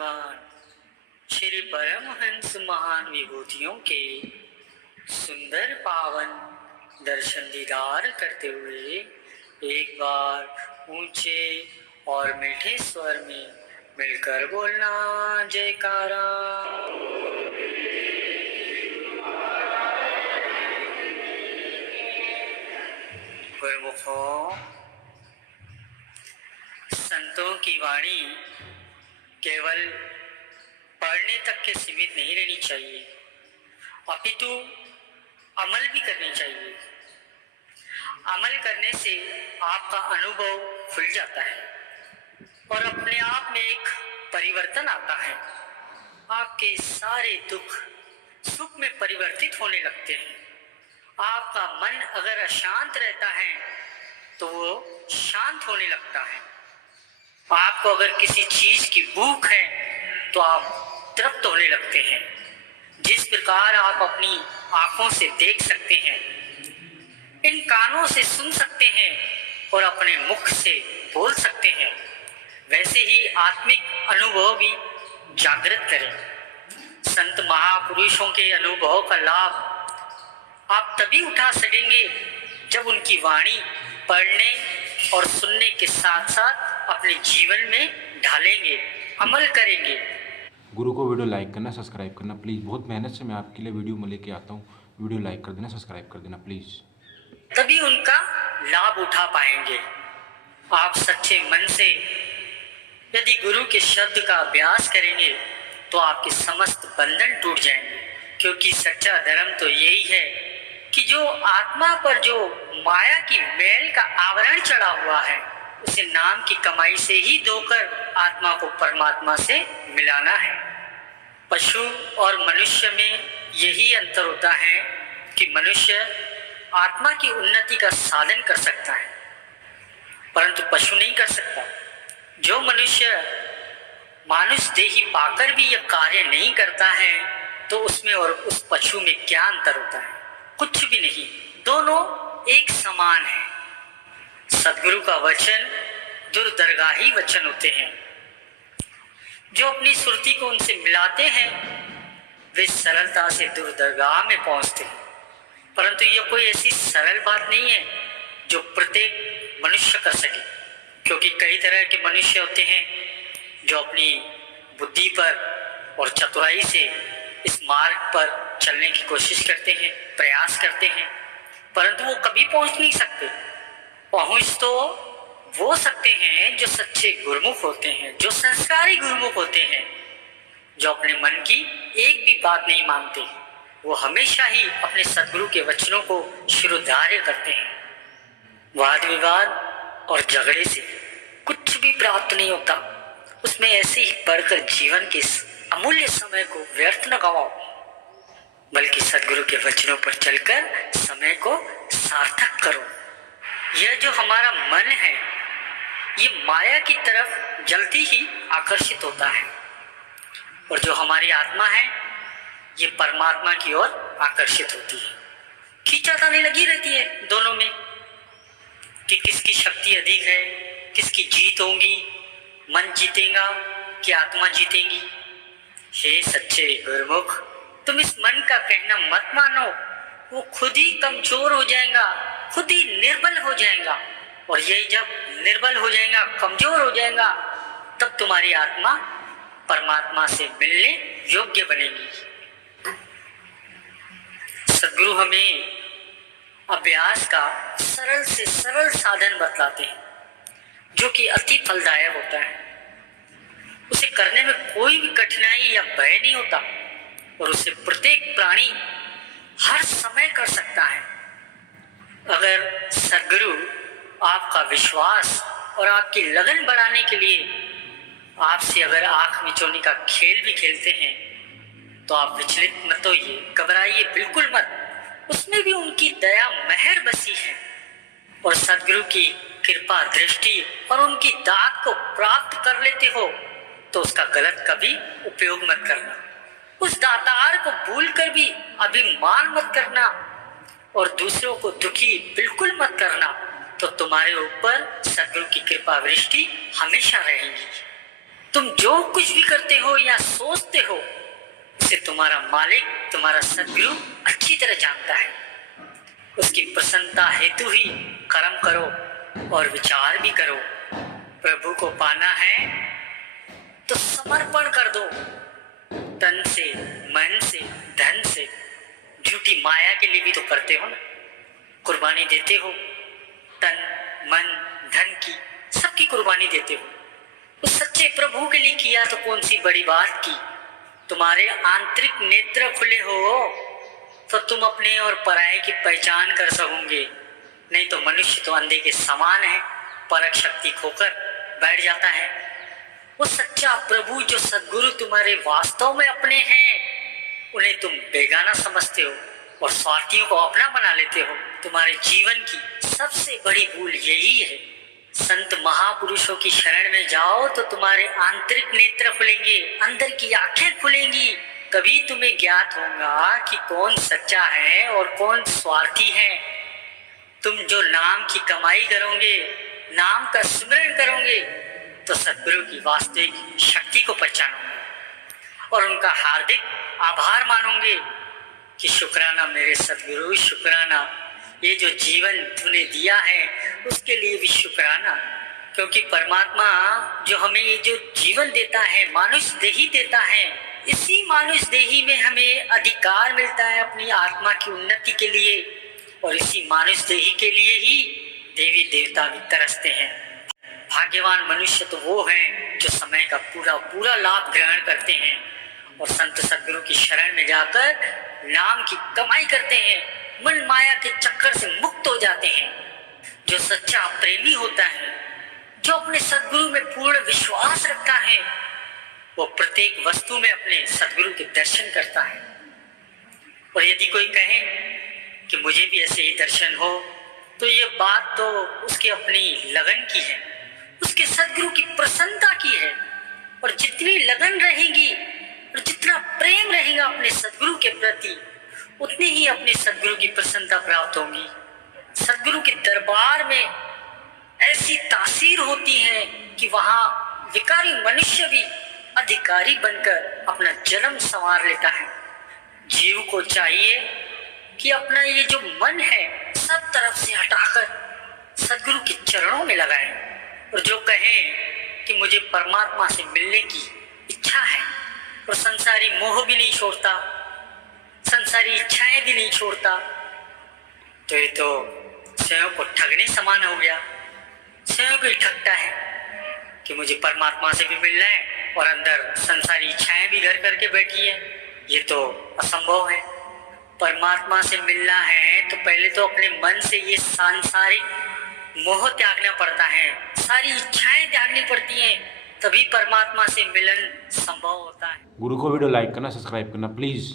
वर्तमान श्री परमहंस महान विभूतियों के सुंदर पावन दर्शन दीदार करते हुए एक बार ऊंचे और मीठे स्वर में मिलकर बोलना जयकारा। गुरुमुखों, संतों की वाणी केवल पढ़ने तक के सीमित नहीं रहनी चाहिए, अपितु अमल भी करनी चाहिए। अमल करने से आपका अनुभव खुल जाता है और अपने आप में एक परिवर्तन आता है। आपके सारे दुख सुख में परिवर्तित होने लगते हैं। आपका मन अगर अशांत रहता है तो वो शांत होने लगता है। आपको अगर किसी चीज की भूख है तो आप तृप्त होने लगते हैं। जिस प्रकार आप अपनी आंखों से देख सकते हैं, इन कानों से सुन सकते हैं और अपने मुख से बोल सकते हैं, वैसे ही आत्मिक अनुभव भी जागृत करें। संत महापुरुषों के अनुभव का लाभ आप तभी उठा सकेंगे जब उनकी वाणी पढ़ने और सुनने के साथ साथ अपने जीवन में ढालेंगे, अमल करेंगे। गुरु को वीडियो लाइक करना, सब्सक्राइब करना प्लीज़। बहुत मेहनत से मैं आपके लिए वीडियो में लेके आता हूँ। वीडियो लाइक कर देना, सब्सक्राइब कर देना प्लीज़। तभी उनका लाभ उठा पाएंगे। आप सच्चे मन से यदि गुरु के शब्द का अभ्यास करेंगे तो आपके समस्त बंधन टूट जाएंगे। क्योंकि सच्चा धर्म तो यही है कि जो आत्मा पर जो माया की मैल का आवरण चढ़ा हुआ है, उसे नाम की कमाई से ही धोकर आत्मा को परमात्मा से मिलाना है। पशु और मनुष्य में यही अंतर होता है कि मनुष्य आत्मा की उन्नति का साधन कर सकता है, परंतु पशु नहीं कर सकता। जो मनुष्य मानुष देही पाकर भी यह कार्य नहीं करता है तो उसमें और उस पशु में क्या अंतर होता है? कुछ भी नहीं, दोनों एक समान है। सदगुरु का वचन दुर्दरगाही वचन होते हैं। जो अपनी सुरती को उनसे मिलाते हैं वे सरलता से दुर्दरगाह में पहुंचते हैं। परंतु यह कोई ऐसी सरल बात नहीं है जो प्रत्येक मनुष्य कर सके, क्योंकि कई तरह के मनुष्य होते हैं जो अपनी बुद्धि पर और चतुराई से इस मार्ग पर चलने की कोशिश करते हैं, प्रयास करते हैं, परंतु वो कभी पहुंच नहीं सकते। पहुंच तो वो सकते हैं जो सच्चे गुरुमुख होते हैं, जो संस्कारी गुरुमुख होते हैं, जो अपने मन की एक भी बात नहीं मानते। वो हमेशा ही अपने सदगुरु के वचनों को शिरोधार्य करते हैं। वाद विवाद और झगड़े से कुछ भी प्राप्त नहीं होता। उसमें ऐसे ही पढ़कर जीवन के अमूल्य समय को व्यर्थ न गवाओ, बल्कि सदगुरु के वचनों पर चलकर समय को सार्थक करो। यह जो हमारा मन है ये माया की तरफ जल्दी ही आकर्षित होता है, और जो हमारी आत्मा है ये परमात्मा की ओर आकर्षित होती है। खींचातानी लगी रहती है दोनों में कि किसकी शक्ति अधिक है, किसकी जीत होगी, मन जीतेगा कि आत्मा जीतेगी। हे सच्चे गुरुमुख, तुम इस मन का कहना मत मानो। वो खुद ही कमजोर हो जाएगा, खुद ही निर्बल हो जाएगा, और यही जब निर्बल हो जाएगा, कमजोर हो जाएगा, तब तुम्हारी आत्मा परमात्मा से मिलने योग्य बनेगी। सद्गुरु हमें अभ्यास का सरल से सरल साधन बतलाते हैं, जो कि अति फलदायक होता है। उसे करने में कोई भी कठिनाई या भय नहीं होता, और उसे प्रत्येक प्राणी हर समय कर सकता है। अगर सद्गुरु आपका विश्वास और आपकी लगन बढ़ाने के लिए आपसे अगर आंख मिचोने का खेल भी खेलते हैं तो आप विचलित मत होइए, घबराइए बिल्कुल मत। उसमें भी उनकी दया मेहर बसी है, और सद्गुरु की कृपा दृष्टि और उनकी दात को प्राप्त कर लेते हो तो उसका गलत कभी उपयोग मत करना। उस दातार को भूलकर भी अभिमान मत करना और दूसरों को दुखी बिल्कुल मत करना, तो तुम्हारे ऊपर सद्गुरु की कृपा वृष्टि हमेशा रहेगी। तुम जो कुछ भी करते हो या सोचते हो उसे तुम्हारा मालिक, तुम्हारा सद्गुरु अच्छी तरह जानता है। उसकी प्रसन्नता हेतु ही कर्म करो और विचार भी करो। प्रभु को पाना है तो समर्पण कर दो, तन से, मन से, धन से। झूठी माया के लिए भी तो करते हो ना, कुर्बानी देते हो, तन, मन, धन की सबकी कुर्बानी देते हो। उस सच्चे प्रभु के लिए किया तो कौन सी बड़ी बात की। तुम्हारे आंतरिक नेत्र खुले हो तो तुम अपने और पराये की पहचान कर सकोगे। नहीं तो मनुष्य तो अंधे के समान है, परख शक्ति खोकर बैठ जाता है। वो सच्चा प्रभु जो सद्गुरु तुम्हारे वास्तव में अपने हैं, उन्हें तुम बेगाना समझते हो और स्वार्थियों को अपना बना लेते हो। तुम्हारे जीवन की सबसे बड़ी भूल यही है। संत महापुरुषों की शरण में जाओ तो तुम्हारे आंतरिक नेत्र खुलेंगे, अंदर की आंखें खुलेंगी। कभी तुम्हें ज्ञात होगा कि कौन सच्चा है और कौन स्वार्थी है। तुम जो नाम की कमाई करोगे, नाम का स्मरण करोगे, तो सद्गुरु की वास्तविक शक्ति को पहचानोगे और उनका हार्दिक आभार मानोगे कि शुक्राना मेरे सद्गुरु, शुक्राना, ये जो जीवन तूने दिया है उसके लिए भी शुक्राना। क्योंकि परमात्मा जो हमें ये जो जीवन देता है, मानुष देही देता है, इसी मानुष देही में हमें अधिकार मिलता है अपनी आत्मा की उन्नति के लिए। और इसी मानुष देही के लिए ही देवी देवता भी तरसते हैं। भाग्यवान मनुष्य तो वो हैं जो समय का पूरा पूरा लाभ ग्रहण करते हैं और संत सद्गुरु की शरण में जाकर नाम की कमाई करते हैं, मन माया के चक्कर से मुक्त हो जाते हैं। जो सच्चा प्रेमी होता है, जो अपने सद्गुरु में पूर्ण विश्वास रखता है, वो प्रत्येक वस्तु में अपने सद्गुरु के दर्शन करता है। और यदि कोई कहे कि मुझे भी ऐसे ही दर्शन हो, तो ये बात तो उसकी अपनी लगन की है, उसके सद्गुरु की प्रसन्नता की है। और जितनी लगन रहेगी और जितना प्रेम रहेगा अपने सद्गुरु के प्रति, उतनी ही अपने सद्गुरु की प्रसन्नता प्राप्त होगी। सद्गुरु के दरबार में ऐसी तासीर होती है कि वहां विकारी मनुष्य भी अधिकारी बनकर अपना जन्म संवार लेता है। जीव को चाहिए कि अपना ये जो मन है सब तरफ से हटाकर सद्गुरु के चरणों में लगाए। और जो कहे कि मुझे परमात्मा से मिलने की इच्छा है और संसारी मोह भी नहीं छोड़ता, संसारी इच्छाएं भी नहीं छोड़ता, तो ये तो स्वयं को ठगने समान हो गया। स्वयं को ही ठगता है कि मुझे परमात्मा से भी मिलना है और अंदर संसारी इच्छाएं भी घर करके बैठी है। ये तो असंभव है। परमात्मा से मिलना है तो पहले तो अपने मन से ये सांसारिक मोह त्यागना पड़ता है, सारी इच्छाएं त्यागनी पड़ती हैं, तभी परमात्मा से मिलन संभव होता है। गुरु को वीडियो लाइक करना, सब्सक्राइब करना प्लीज़।